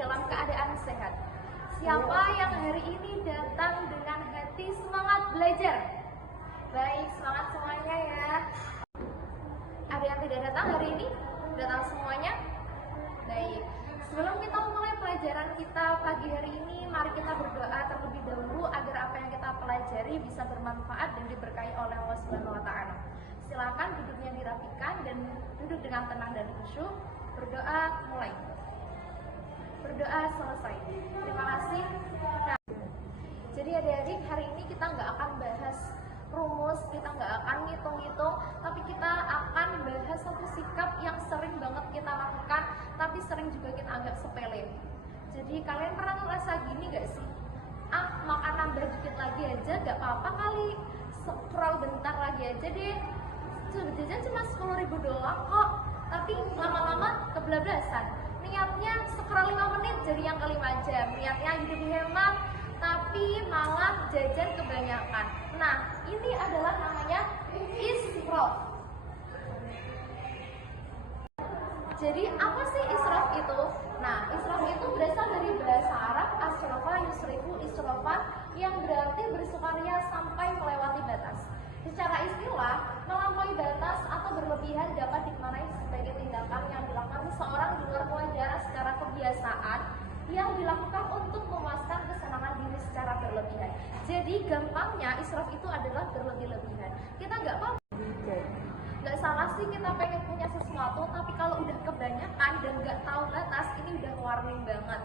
dalam keadaan sehat. Siapa yang hari ini datang dengan hati semangat belajar? Baik, semangat semuanya ya. Ada yang tidak datang hari ini? Datang semuanya? Baik. Sebelum kita mulai pelajaran kita pagi hari ini, mari kita berdoa terlebih dahulu agar apa yang kita pelajari bisa bermanfaat dan diberkahi oleh Allah Subhanahu wa taala. Silakan duduknya dirapikan dan duduk dengan tenang dan khusyuk. Berdoa mulai. Berdoa selesai. Terima kasih. Nah, jadi adik-adik, hari ini kita nggak akan bahas rumus, kita nggak akan ngitung-ngitung, tapi kita akan bahas satu sikap yang sering banget kita lakukan, tapi sering juga kita anggap sepele. Jadi kalian pernah ngerasa gini nggak sih? Makan nambah dikit lagi aja, nggak apa-apa kali, scroll bentar lagi aja deh. Jajan cuma 10.000 doang kok, tapi lama-lama kebablasan. Niatnya scroll 5 menit jadi yang ke 5 jam, niatnya hidup hemat, tapi malah jajan kebanyakan. Nah, ini adalah namanya israf. Jadi apa sih israf itu? Nah, israf itu berasal dari bahasa Arab asrafa yusrifu israfan, yang berarti bersukaria sampai melewati batas. Secara istilah, melampaui batas atau berlebihan dapat dimaknai sebagai tindakan yang dilakukan seseorang di luar kewajaran secara kebiasaan yang dilakukan untuk memuaskan kesenangan diri secara berlebihan. Jadi gampangnya israf itu adalah berlebih-lebihan. Kita nggak apa-apa, nggak salah sih kita pengen punya sesuatu, tapi kalau udah kebanyakan dan nggak tahu batas, ini udah warning banget.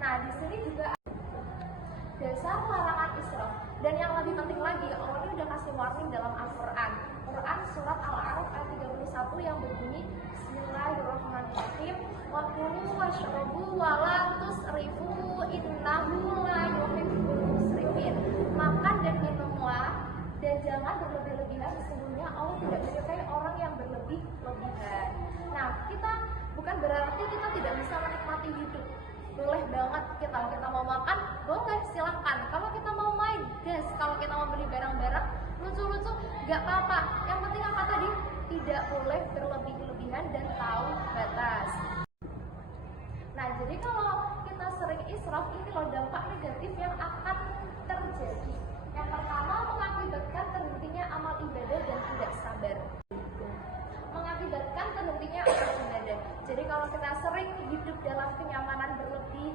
Nah, di sini juga dasar larangan israf. Dan yang lebih penting lagi, Allah ini udah kasih warning dalam Al-Quran. Quran surat Al-A'raf ayat 31 yang berbunyi Bismillahirrahmanirrahim. Wa kulu washrabu wa la tusrifu innahu la yuhibbul musrifin. Makan dan minumlah dan jangan berlebih-lebihan, sesungguhnya Allah tidak menyukai orang yang berlebih-lebihan. Nah, kita bukan berarti kita tidak bisa menikmati hidup. Boleh banget kita mau makan, boleh silahkan. Kalau kita mau main, gas. Kalau kita mau beli barang-barang lucu-lucu, gak apa-apa. Yang penting apa tadi? Tidak boleh berlebih-lebihan dan tahu batas. Nah, jadi kalau kita sering israf, ini loh dampak negatif yang akan terjadi. Yang pertama, mengakibatkan terhentinya amal ibadah dan tidak sabar. Mengakibatkan terhentinya amal ibadah. Jadi kalau kita sering hidup dalam kenyamanan berlebih,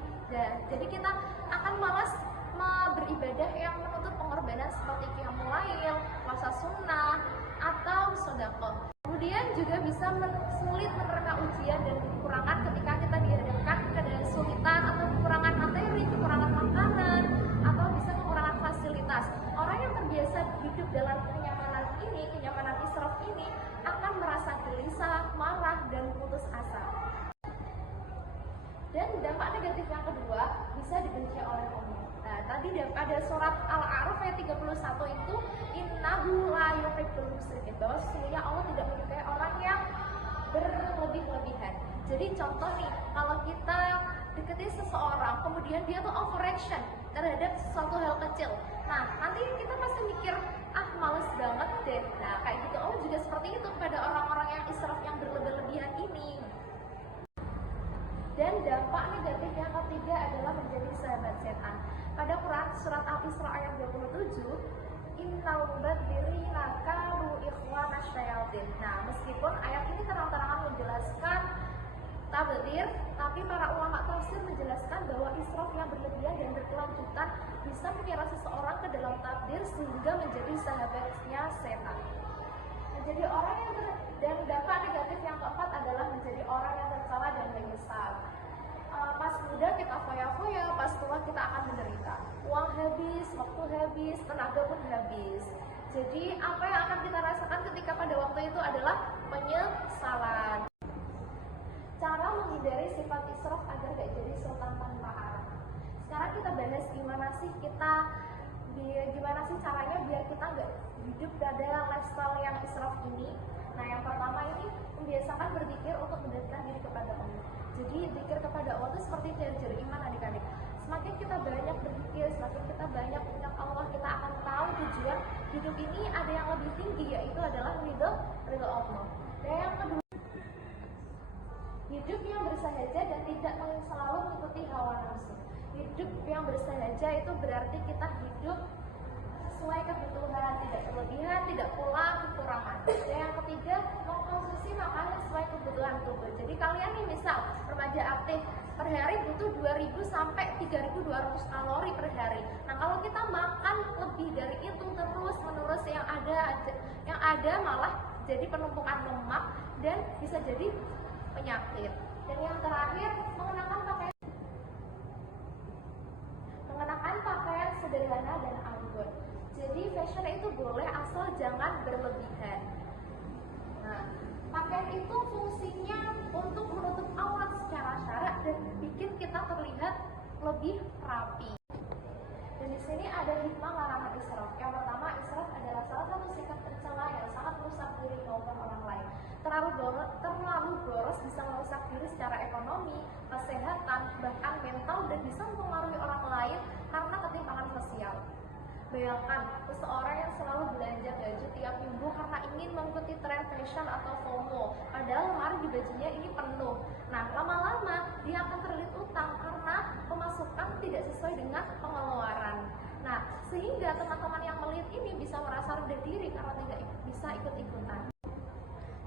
jadi kita akan malas beribadah yang menuntut pengorbanan seperti qiyamul lail, puasa sunnah, atau sedekah. Kemudian juga bisa sulit menerima ujian dan kekurangan ketika kita dihadapkan ke kesulitan atau kekurangan materi, kekurangan makanan, atau bisa kekurangan fasilitas. Orang yang terbiasa hidup dalam kenyamanan ini, kenyamanan israf ini, akan merasa gelisah, marah, dan putus asa. Dan dampak negatif yang kedua, bisa dibenci oleh Allah. Nah, tadi pada surat Al-A'raf ayat 31 itu innahu la yuhibbul musrifin, bahwa sesungguhnya Allah tidak menyukai orang yang berlebih-lebihan. Jadi contoh nih, kalau kita deketi seseorang, kemudian dia tuh overaction terhadap sesuatu hal kecil. Nah, nanti kita pasti mikir, males banget deh. Nah, kayak gitu Allah juga seperti itu kepada orang-orang yang israf, yang berlebih-lebihan ini. Dan dampak negatif yang ketiga adalah menjadi sahabat setan. Pada Quran surat Al-Isra ayat 27, innal mubadzirina kanu ikhwana syayatin. Nah, meskipun ayat ini terang-terangan menjelaskan tabdzir, tapi para ulama tafsir menjelaskan bahwa israf yang berlebihan dan berkelanjutan bisa mengira seseorang ke dalam takdir sehingga menjadi sahabatnya setan. Menjadi orang yang dan dampak negatif yang keempat adalah menjadi orang yang tercela dan menyesal. Pas muda kita foya-foya, pas tua kita akan menderita. Uang habis, waktu habis, tenaga pun habis. Jadi apa yang akan kita rasakan ketika pada waktu itu adalah penyesalan. Cara menghindari sifat israf agar gak jadi sultan tanpa arah. Sekarang kita bahas gimana sih caranya biar kita gak hidup pada lifestyle yang israf ini. Nah, yang pertama ini membiasakan berpikir untuk mendekatkan diri kepada Allah. Jadi zikir kepada Allah itu seperti charger iman adik-adik. Semakin kita banyak berpikir, semakin kita banyak ingat Allah, kita akan tahu tujuan hidup ini ada yang lebih tinggi, yaitu adalah ridho Allah. Dan yang kedua, Hidup yang bersahaja dan tidak selalu mengikuti hawa nafsu. Hidup yang bersahaja itu berarti kita hidup sesuai kebutuhan, tidak berlebihan, tidak pula kekurangan. Dan yang ketiga, mengkonsumsi makanan sesuai kebutuhan tubuh. Jadi kalian nih misal remaja aktif, per hari butuh 2000 sampai 3200 kalori per hari. Nah, kalau kita makan lebih dari itu terus menerus yang ada malah jadi penumpukan lemak dan bisa jadi penyakit. Dan yang terakhir, mengenakan pakaian sederhana dan anggun. Jadi fashion itu boleh asal jangan berlebihan. Nah, pakaian itu fungsinya untuk menutup aurat secara syarak dan bikin kita terlihat lebih rapi. Dan di sini ada hikmah larangan israf. Yang pertama, israf adalah salah satu sikap tercela yang sangat merusak diri maupun orang lain. Terlalu boros bisa merusak diri secara ekonomi, kesehatan, bahkan mental, dan bisa mempengaruhi orang lain karena ketimpangan sosial. Bayangkan, seseorang yang selalu belanja baju tiap minggu karena ingin mengikuti tren fashion atau FOMO, padahal lemari di bajunya ini penuh. Nah, lama-lama dia akan terlilit utang karena pemasukan tidak sesuai dengan pengeluaran. Nah, sehingga teman-teman yang melihat ini bisa merasa rendah diri karena tidak bisa ikut-ikutan.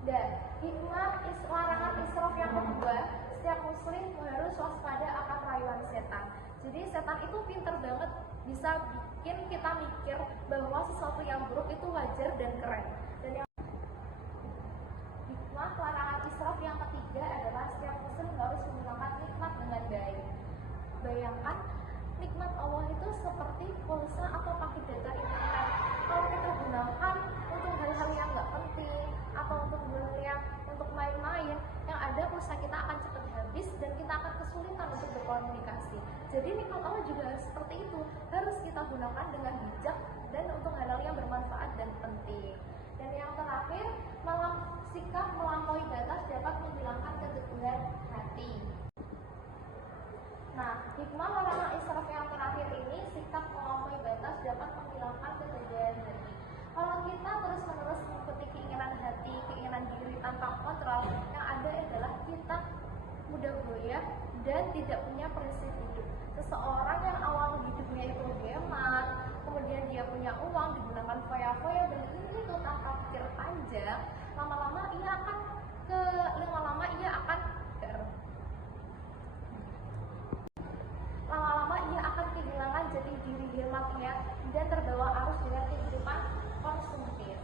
Dan hikmah larangan israf yang kedua, setiap muslim harus waspada akan rayuan setan. Jadi setan itu pintar banget, bisa bikin kita mikir bahwa sesuatu yang buruk itu wajar dan keren. Dan yang hikmah larangan israf yang ketiga adalah setiap muslim harus menggunakan nikmat dengan baik. Bayangkan, nikmat Allah itu seperti pulsa atau paket data internet. Kalau kita gunakan untuk hal-hal yang nggak penting atau untuk main-main, yang ada pulsa kita akan cepat habis dan kita akan kesulitan untuk berkomunikasi. Jadi nikmat Allah juga seperti itu, harus kita gunakan dengan bijak dan untuk hal-hal yang bermanfaat dan penting. Dan yang terakhir, sikap melampaui batas dapat menghilangkan keteguhan hati. Nah, hikmah larangan israf yang terakhir ini, sikap melampaui batas dapat menghilangkan keteguhan hati. Kalau kita terus-menerus mengikuti keinginan hati, keinginan diri tanpa kontrol, yang ada adalah kita mudah goyah dan tidak punya prinsip hidup. Seseorang yang awal hidupnya itu hemat, kemudian dia punya uang, digunakan foya-foya, dan ini itu tanpa pikir panjang, lama-lama ia akan kehilangan jati diri hematnya dan terbawa arus dengan kehidupan konsumtif.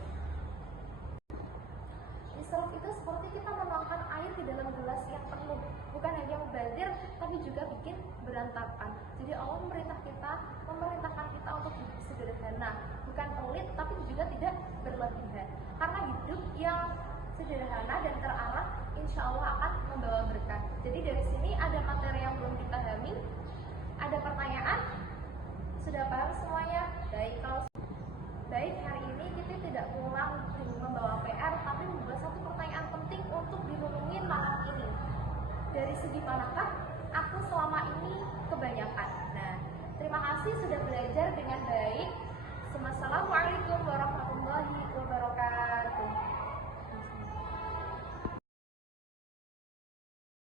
Israf itu seperti kita menuangkan air di dalam gelas yang penuh, bukan hanya mubazir tapi juga bikin berantakan. Jadi Allah memerintahkan kita untuk hidup sederhana, bukan pelit tapi juga tidak berlebihan. Karena hidup yang sederhana dan terarah insya Allah akan membawa berkah. Jadi dari sini ada materi yang belum dipahami, ada pertanyaan, sudah paham semuanya? Baik, hari ini kita tidak pulang membawa PR, tapi membawa satu pertanyaan penting untuk direnungin malam ini. Dari segi manakah aku selama ini kebanyakan? Nah, terima kasih sudah belajar dengan baik. Wassalamualaikum warahmatullahi wabarakatuh.